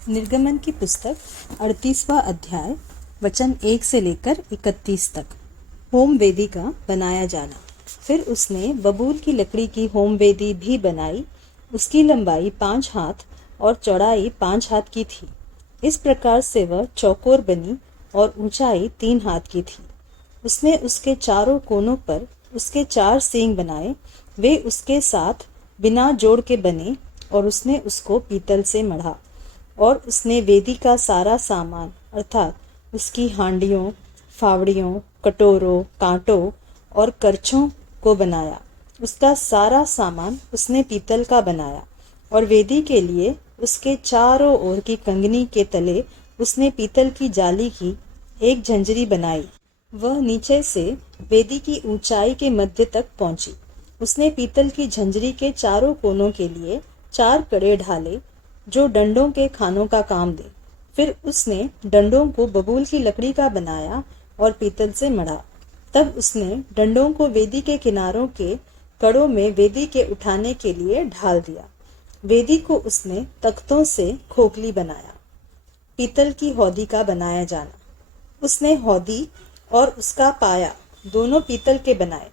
निर्गमन की पुस्तक 38वां अध्याय वचन 1 से लेकर 31 तक। होम वेदी का बनाया जाना। फिर उसने बबूल की लकड़ी की होम वेदी भी बनाई। उसकी लंबाई 5 हाथ और चौड़ाई 5 हाथ की थी। इस प्रकार से वह चौकोर बनी और ऊंचाई 3 हाथ की थी। उसने उसके चारों कोनों पर उसके 4 सींग बनाए। वे उसके साथ बिना जोड़ के बने और उसने उसको पीतल से मढ़ा। और उसने वेदी का सारा सामान अर्थात उसकी हांडियों, फावड़ियों, कटोरों, कांटों और करछों को बनाया। उसका सारा सामान उसने पीतल का बनाया। और वेदी के लिए उसके चारों ओर की कंगनी के तले उसने पीतल की जाली की एक झंझरी बनाई। वह नीचे से वेदी की ऊंचाई के मध्य तक पहुंची। उसने पीतल की झंझरी के चारों कोनों के लिए 4 कड़े ढाले जो डंडों के खानों का काम दे। फिर उसने डंडों को बबूल की लकड़ी का बनाया और पीतल से मढ़ा। तब उसने डंडों को वेदी के किनारों के कड़ों में वेदी के उठाने के लिए ढाल दिया। वेदी को उसने तख्तों से खोखली बनाया। पीतल की हौदी का बनाया जाना। उसने हौदी और उसका पाया दोनों पीतल के बनाए।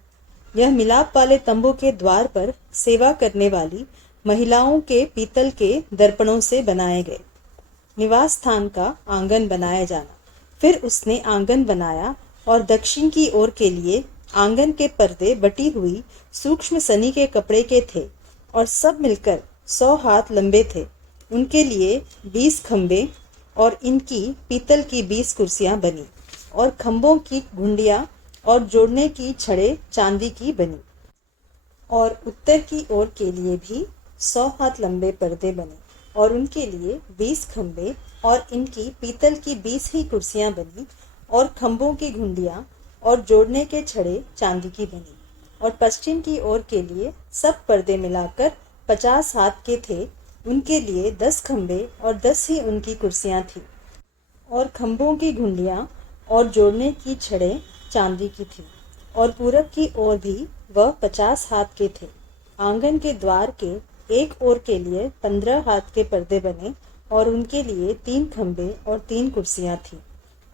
यह मिलाप वाले तंबू के द्वार पर सेवा करने वाली महिलाओं के पीतल के दर्पणों से बनाए गए। निवास स्थान का आंगन बनाया जाना। फिर उसने आंगन बनाया और दक्षिण की ओर के लिए आंगन के पर्दे बटी हुई सूक्ष्म सनी के कपड़े के थे और सब मिलकर 100 हाथ लंबे थे। उनके लिए 20 खंबे और इनकी पीतल की 20 कुर्सियां बनी और खंभों की घुंडियां और जोड़ने की छड़ें चांदी की बनी। और उत्तर की ओर के लिए भी 100 हाथ लंबे पर्दे बने और उनके लिए 20 खंबे और इनकी पीतल की 20 ही कुर्सियां बनी और खंभों की घुंडियां और जोड़ने के छड़े चांदी की बनी। और पश्चिम की ओर के लिए सब पर्दे मिलाकर 50 हाथ के थे। उनके लिए 10 खंबे और 10 ही उनकी कुर्सियां थी और खंभों की घुंडियां और जोड़ने की छड़ें चांदी की थी। और पूरब की ओर भी वह 50 हाथ के थे। आंगन के द्वार के एक ओर के लिए 15 हाथ के पर्दे बने और उनके लिए 3 खंबे और 3 कुर्सियां थी।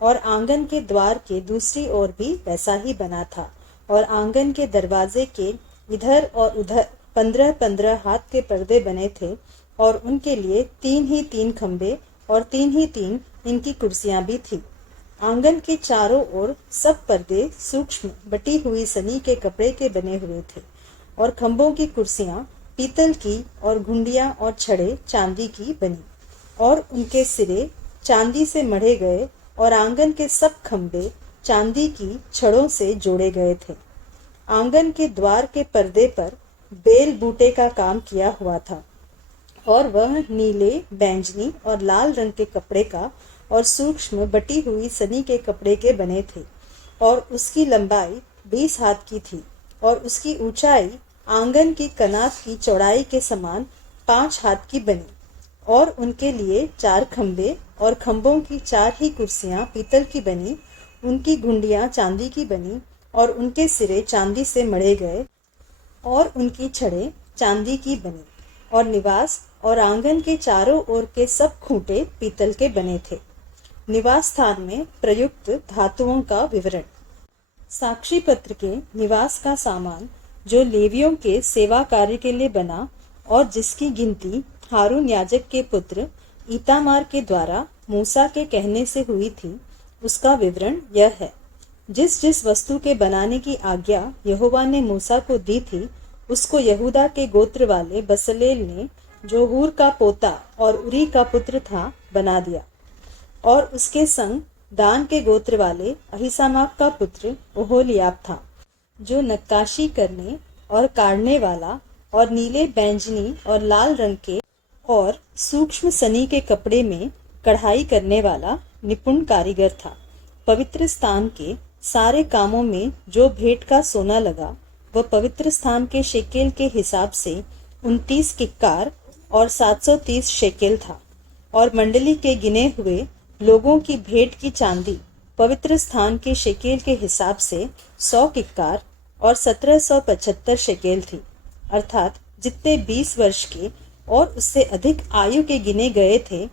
और आंगन के द्वार के दूसरी ओर भी वैसा ही बना था। और आंगन के दरवाजे के इधर और उधर 15-15 हाथ के पर्दे बने थे और उनके लिए 3 ही 3 खंबे और 3 ही 3 इनकी कुर्सियां भी थी। आंगन के चारों ओर सब पर्दे सूक्ष्म बटी हुई सनी के कपड़े के बने हुए थे और खंभों की कुर्सियां पीतल की और घुंडियां और छड़े चांदी की बनी और उनके सिरे चांदी से मढ़े गए और आंगन के सब खंभे चांदी की छड़ों से जोड़े गए थे। आंगन के द्वार के पर्दे पर बेल बूटे का काम किया हुआ था और वह नीले, बैंगनी और लाल रंग के कपड़े का और सूक्ष्म बटी हुई सनी के कपड़े के बने थे। और उसकी लंबाई 20 हाथ की थी और उसकी ऊंचाई आंगन की कनात की चौड़ाई के समान 5 हाथ की बनी। और उनके लिए 4 खंबे और खंभों की 4 ही कुर्सियां पीतल की बनी। उनकी घुंडियां चांदी की बनी और उनके सिरे चांदी से मढ़े गए और उनकी छड़ें चांदी की बनी। और निवास और आंगन के चारों ओर के सब खूंटे पीतल के बने थे। निवास स्थान में प्रयुक्त धातुओं का विवरण। साक्षी पत्र के निवास का सामान जो लेवियों के सेवा कार्य के लिए बना और जिसकी गिनती हारून याजक के पुत्र ईतामार के द्वारा मूसा के कहने से हुई थी, उसका विवरण यह है। जिस जिस वस्तु के बनाने की आज्ञा यहोवा ने मूसा को दी थी, उसको यहूदा के गोत्र वाले बसलेल ने, जो हूर का पोता और उरी का पुत्र था, बना दिया। और उसके संग दान के गोत्र वाले अहीसामाक का पुत्र ओहोलियाब था, जो नक्काशी करने और काढ़ने वाला और नीले, बैंगनी और लाल रंग के और सूक्ष्म सनी के कपड़े में कढ़ाई करने वाला निपुण कारीगर था। पवित्र स्थान के सारे कामों में जो भेंट का सोना लगा, वह पवित्र स्थान के शेकेल के हिसाब से 29 किक्कार और 730 शेकेल था। और मंडली के गिने हुए लोगों की भेंट की चांदी पवित्र स्थान के शेकेल के हिसाब से 100 किक्कार और 1775 शेकेल थी। अर्थात जितने 20 वर्ष के और उससे अधिक आयु के गिने गए थे,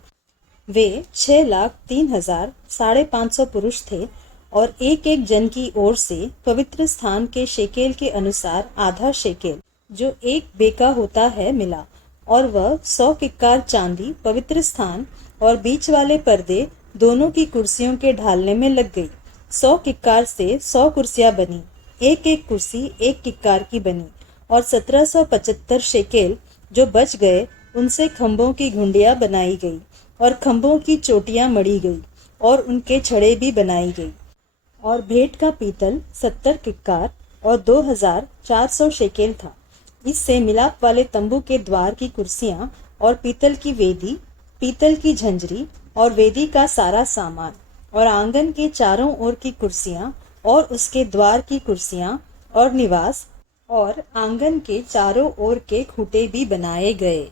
वे 6,03,000 550 पुरुष थे और एक एक जन की ओर से पवित्र स्थान के शेकेल के अनुसार आधा शेकेल जो एक बेका होता है मिला, और वह 100 किक्कार चांदी पवित्र स्थान और बीच वाले पर्दे दोनों की कुर्सियों के ढालने में लग गई। 100 किक्कार से 100 कुर्सियां बनी, एक एक कुर्सी एक किक्कार की बनी, और 1775 शेकेल जो बच गए उनसे खंभों की घुंडियां बनाई गई और खंभों की चोटियां मढ़ी गई और उनके छड़े भी बनाई गई। और भेंट का पीतल 70 किक्कार और 2,400 शेकेल था। इससे मिलाप वाले तंबू के द्वार की कुर्सियां और पीतल की वेदी, पीतल की झंझरी और वेदी का सारा सामान, और आंगन के चारों ओर की कुर्सियां और उसके द्वार की कुर्सियां और निवास और आंगन के चारों ओर के खूंटे भी बनाए गए।